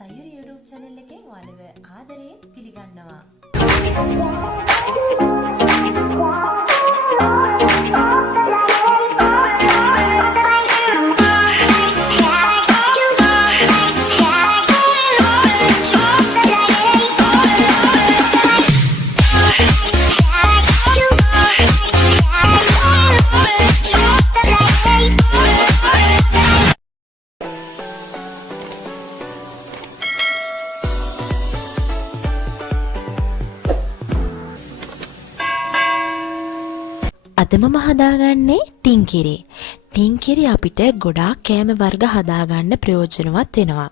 Sayuri YouTube channel එකෙන් ඔයාලව ආදරයෙන් පිළිගන්නවා. අද මම හදාගන්නේ ටින්කිරි. ටින්කිරි අපිට ගොඩාක් කෑම වර්ග හදාගන්න ප්‍රයෝජනවත් වෙනවා.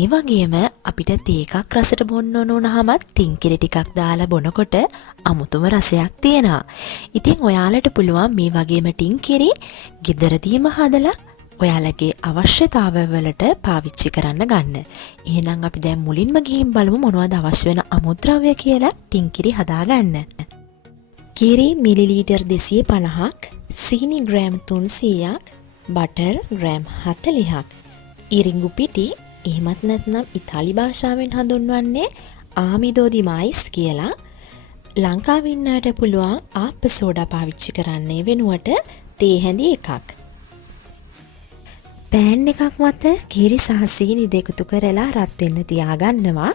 ඒ වගේම අපිට තේ එකක් රසට බොන්න ඕන වුණාමත් ටින්කිරි ටිකක් දාලා බොනකොට අමුතුම රසයක් තියෙනවා. ඉතින් ඔයාලට පුළුවන් මේ වගේම ටින්කිරි ගෙදරදීම හදලා ඔයාලගේ අවශ්‍යතාවවලට පාවිච්චි කරන්න ගන්න. එහෙනම් අපි දැන් මුලින්ම ගිහින් බලමු මොනවද අවශ්‍ය වෙන අමුද්‍රව්‍ය කියලා ටින්කිරි හදාගන්න. කිරි මිලිලීටර් 250ක්, සීනි ග්‍රෑම් 300ක්, බටර් ග්‍රෑම් 40ක්, ඉරිඟු පිටි එහෙමත් නැත්නම් ඉතාලි භාෂාවෙන් හඳුන්වන්නේ ආමිදෝ ඩි මයිස් කියලා. ලංකාවේ ඉන්නට පුළුවන් ආප්ප සෝඩා පාවිච්චි කරන්නේ වෙනුවට තේ හැඳි එකක්. පෑන් එකක් මත කිරි සහ සීනි දෙකතු කරලා රත් වෙන්න තියාගන්නවා.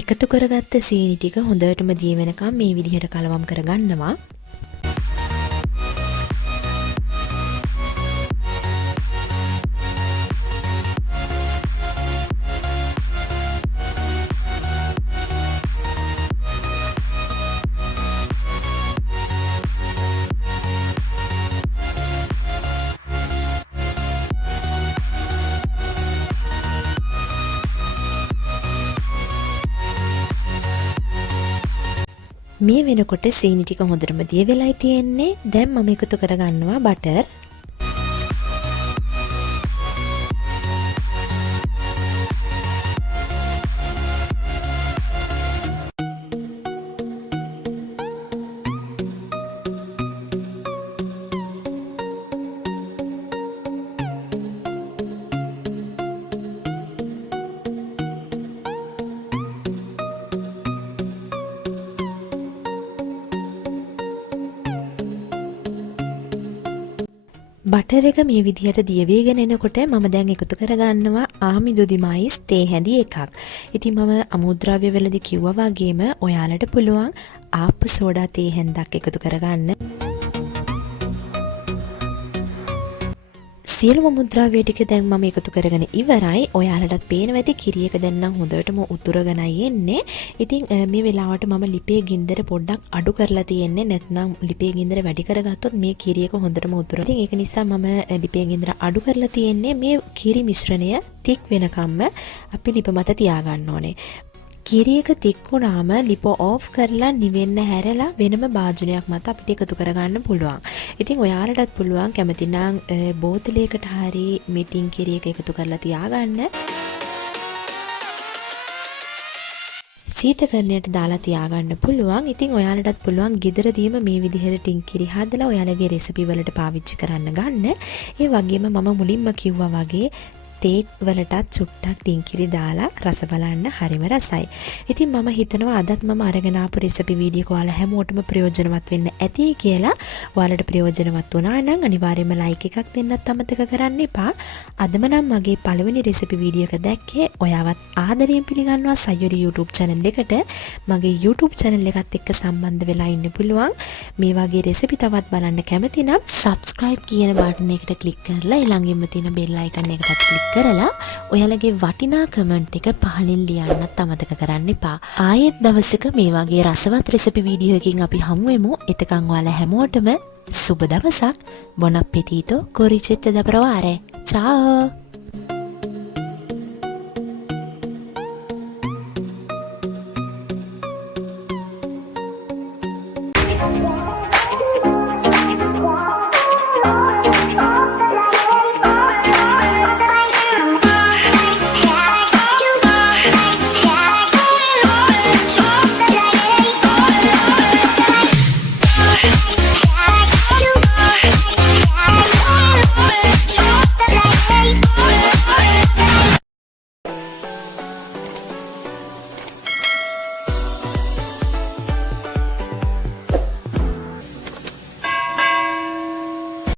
එකතු කරගත්ත සීනි ටික හොඳටම දී වෙනකම් මේ විදිහට කලවම් කරගන්නවා. මේ වෙනකොට සීනි ටික හොඳටම දිය වෙලයි තියෙන්නේ. දැන් මම එකතු කරගන්නවා බටර්. බටර් එක මේ විදිහට දිය වේගෙන එනකොට මම දැන් එකතු කරගන්නවා ආමිදෝ ඩි මයිස් තේ හැඳි එකක්. ඉතින් මම අමුද්‍රව්‍ය වලදී කිව්වා වගේම ඔයාලට පුළුවන් ආප්ප සෝඩා තේ හැන්දක් එකතු කරගන්න. සියලුම මුද්‍රව්‍ය ටික දැන් මම එකතු කරගෙන ඉවරයි. ඔයාලටත් පේනවා ඇති කිරි එක දැන් නම් හොඳටම උතුරගෙනයි එන්නේ. ඉතින් මේ වෙලාවට මම ලිපේ ගින්දර පොඩ්ඩක් අඩු කරලා තියෙන්නේ. නැත්නම් ලිපේ ගින්දර වැඩි කරගත්තොත් මේ කිරි එක හොඳටම උතුරනවා. ඉතින් ඒක නිසා මම ලිපේ ගින්දර අඩු කරලා තියෙන්නේ. මේ කිරි මිශ්‍රණය තික් වෙනකම්ම අපි ලිප මත තියාගන්න ඕනේ. කිරි එක තික් වුණාම ලිප ඕෆ් කරලා නිවෙන්න හැරලා වෙනම භාජනයක් මත අපිට එකතු කරගන්න පුළුවන්. ඉතින් ඔයාලටත් පුළුවන් කැමති නම් බෝතලයකට හරි මේ ටින්කිරි එක එකතු කරලා තියාගන්න. සීතකරණයට දාලා තියාගන්න පුළුවන්. ඉතින් ඔයාලටත් පුළුවන් ගෙදරදීම මේ විදිහට ටින්කිරි හදලා ඔයාලගේ රෙසිපි වලට පාවිච්චි කරන්න ගන්න. ඒ වගේම මම මුලින්ම කිව්වා වගේ තේ වලටත් චුට්ටක් ටින්කිරි දාලා රස බලන්න හරිම රසයි. ඉතින් මම හිතනවා අදත් මම අරගෙන ආපු රෙසිපි වීඩියෝ එක ඔයාලා හැමෝටම ප්‍රයෝජනවත් වෙන්න ඇති කියලා. ඔයාලට ප්‍රයෝජනවත් වුණා නම් අනිවාර්යයෙන්ම ලයික් එකක් දෙන්නත් අමතක කරන්න එපා. අදම නම් මගේ පළවෙනි රෙසිපි වීඩියෝ එක දැක්කේ ඔයාවත් ආදරයෙන් පිළිගන්නවා Sayuri YouTube channel එකට. මගේ YouTube channel එකත් එක්ක සම්බන්ධ වෙලා ඉන්න පුළුවන්. මේ වගේ රෙසිපි තවත් බලන්න කැමති නම් subscribe කියන බටන් එකට ක්ලික් කරලා ළඟින්ම තියෙන bell icon එකටත් ක්ලික් කරලා ඔයාලගේ වටිනා කමෙන්ට් එක පහලින් ලියන්නත් අමතක කරන්න එපා. ආයෙත් දවසක මේ වගේ රසවත් රෙසිපි වීඩියෝ එකකින් අපි හමු වෙමු. එතකන් ඔයාලා හැමෝටම සුබ දවසක්. Buon appetito, corricette da provare. Ciao!